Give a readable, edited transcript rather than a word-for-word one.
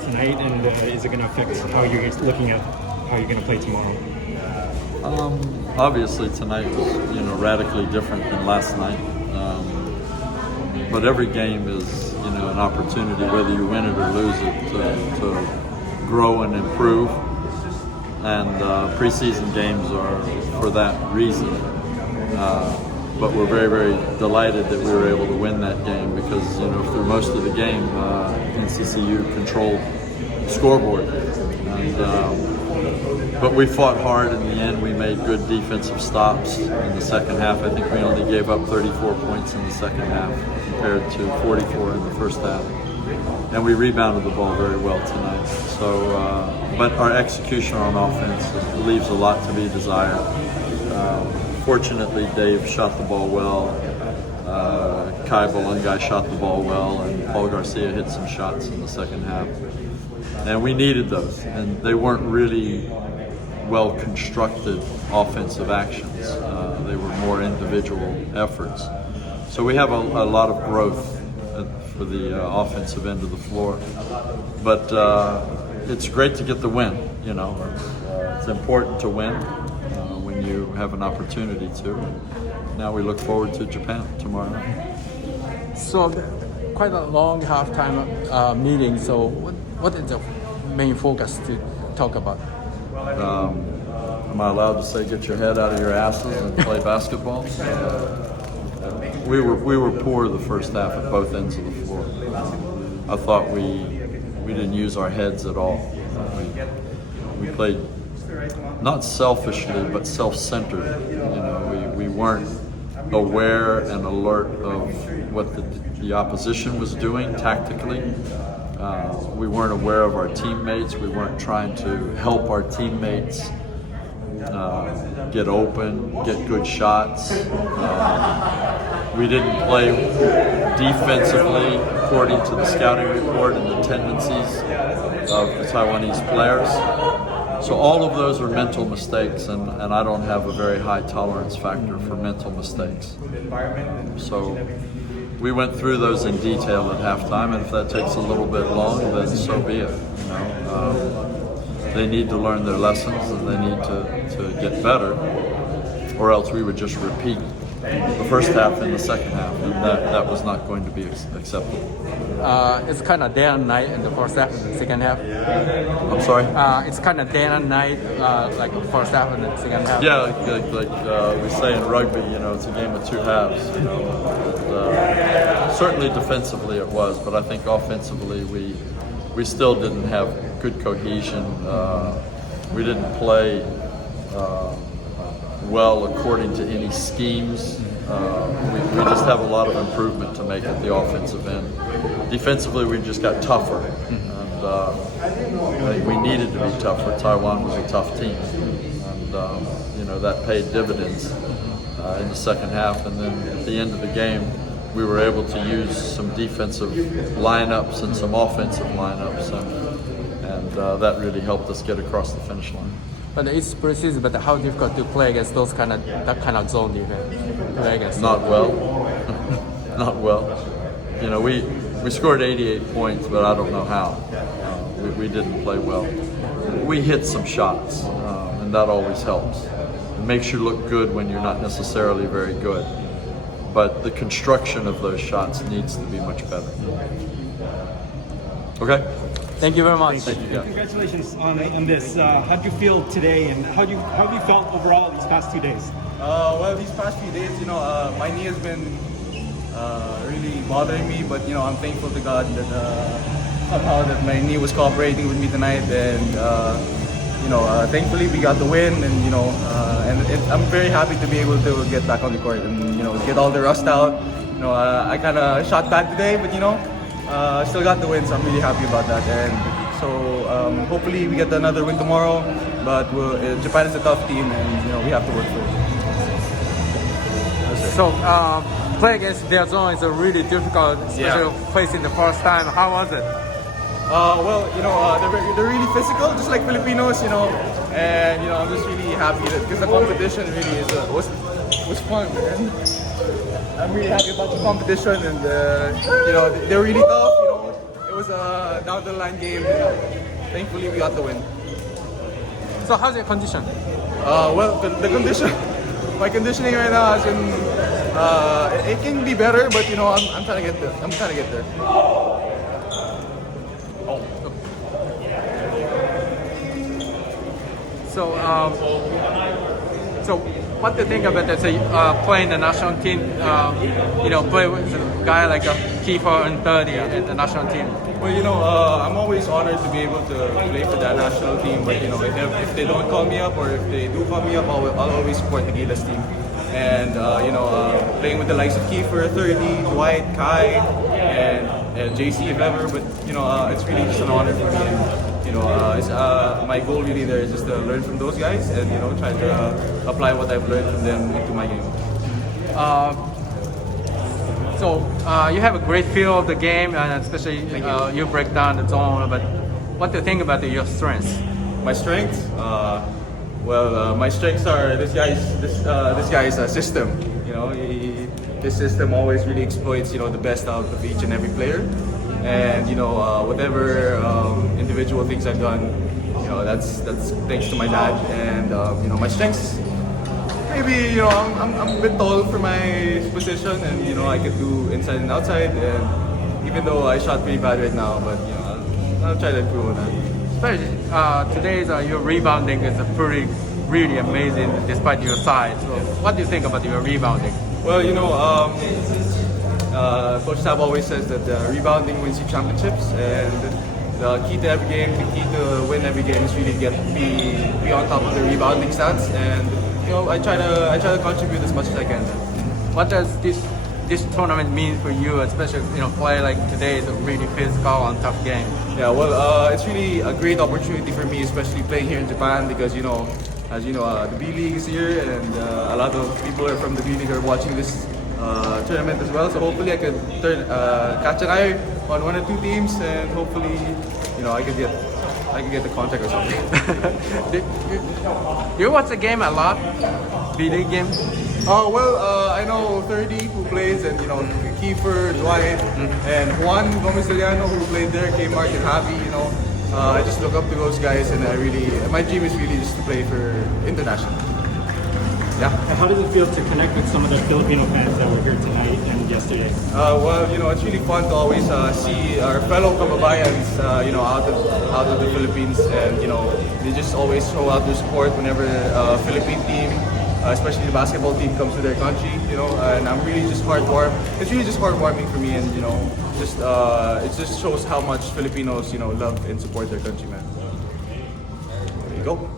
tonight, and is it going to affect how you're looking at how you're going to play tomorrow? Obviously tonight was, radically different than last night. But every game is, an opportunity, whether you win it or lose it, to grow and improve. And preseason games are for that reason. But we're very, very delighted that we were able to win that game because, through most of the game, NCCU controlled the scoreboard. But we fought hard in the end. We made good defensive stops in the second half. I think we only gave up 34 points in the second half compared to 44 in the first half. And we rebounded the ball very well tonight. So, but our execution on offense leaves a lot to be desired. Fortunately, Dave shot the ball well. Kai Balungai shot the ball well, and Paul Garcia hit some shots in the second half. And we needed those, and they weren't really well-constructed offensive actions. They were more individual efforts. So we have a lot of growth for the offensive end of the floor. But it's great to get the win, It's important to win when you have an opportunity to. Now we look forward to Japan tomorrow night. So quite a long halftime meeting. So what is the main focus to talk about? Am I allowed to say get your head out of your asses and play basketball? We were poor the first half at both ends of the floor. I thought we didn't use our heads at all. We played not selfishly but self-centered. We weren't aware and alert of what the opposition was doing tactically. We weren't aware of our teammates. We weren't trying to help our teammates get open, get good shots. We didn't play defensively according to the scouting report and the tendencies of the Taiwanese players. So all of those are mental mistakes, and I don't have a very high tolerance factor for mental mistakes. So we went through those in detail at halftime, and if that takes a little bit long, then so be it. They need to learn their lessons, and they need to get better, or else we would just repeat the first half and the second half, and that was not going to be acceptable. It's kind of day and night in the first half and the second half. I'm sorry? It's kind of day and night, like the first half and the second half. Yeah, like we say in rugby, it's a game of two halves. Certainly defensively it was, but I think offensively we still didn't have good cohesion. We didn't play well according to any schemes. We just have a lot of improvement to make at the offensive end. Defensively, we just got tougher, and I think we needed to be tougher. Taiwan was a tough team, and that paid dividends in the second half. And then at the end of the game, we were able to use some defensive lineups and some offensive lineups, and that really helped us get across the finish line. But it's preseason, but how difficult to play against that kind of zone defense? Play against Not well. Not well. We scored 88 points, but I don't know how. We didn't play well. We hit some shots, and that always helps. It makes you look good when you're not necessarily very good. But the construction of those shots needs to be much better. Okay? Thank you very much. Thank you, guys. Congratulations on this. How do you feel today, and how have you felt overall these past 2 days? Well, these past few days, my knee has been really bothering me, but I'm thankful to God that somehow that my knee was cooperating with me tonight, and thankfully we got the win, and I'm very happy to be able to get back on the court and get all the rust out. I kind of shot bad today, but still got the win, so I'm really happy about that. And so hopefully we get another win tomorrow, but Japan is a tough team, and we have to work for it. So play against their zone is a really difficult, especially facing the first time. How was it? Well, they're really physical, just like Filipinos, and I'm just really happy that because the competition really was fun, man. I'm really happy about the competition, and they're really tough. It was a down the line game. Thankfully, we got the win. So how's your condition? Well, the condition, my conditioning right now has been, it can be better, but you know, I'm trying to get there. I'm trying to get there. So what do you think about that? So playing the national team, play with a guy like a keeper and 30 in the national team. Well, you know, I'm always honored to be able to play for that national team. But you know, if they don't call me up, or if they do call me up, I'll always support the Gilas team. And playing with the likes of Kiefer, 30, Dwight, Kai, and JC if ever. But you know, it's really just an honor for me. And, you know, my goal really there is just to learn from those guys and you know try to apply what I've learned from them into my game. So you have a great feel of the game, and especially you break down the zone. But what do you think about your strengths? My strengths, my strengths are this guy's system. You know, his system always really exploits the best out of each and every player, and you know whatever individual things I've done, you know that's thanks to my dad. And you know my strengths. Maybe you know I'm a bit tall for my position, and you know I could do inside and outside. And even though I shot pretty bad right now, but you know I'll try to improve on that. Especially today's your rebounding is really amazing despite your size. So what do you think about your rebounding? Well, you know, Coach Tab always says that rebounding wins you championships, and the key to every game, the key to win every game is really be on top of the rebounding stats. And you know, I try to contribute as much as I can. What does this tournament mean for you, especially play like today is a really physical and tough game? Yeah, well, it's really a great opportunity for me, especially playing here in Japan, because you know, as you know, the B League is here, and a lot of people are from the B League are watching this tournament as well. So hopefully, I could catch an eye on one or two teams, and hopefully, you know, I could get the contract or something. Do you watch the game a lot? B League game? Oh well, I know 30 who plays, and you know Kiefer, Dwight, and Juan Gomez-Deliano who played there, Kmart and Javi. You know, I just look up to those guys, and my dream is really just to play for international. Yeah. How does it feel to connect with some of the Filipino fans that were here tonight and yesterday? Well, you know, it's really fun to always see our fellow kababayans, you know, out of the Philippines, and you know, they just always show out their support whenever a Philippine team, especially the basketball team, comes to their country. You know, and I'm really just heartwarming. It's really just heartwarming for me, and you know, just it just shows how much Filipinos, you know, love and support their country, man. There you go.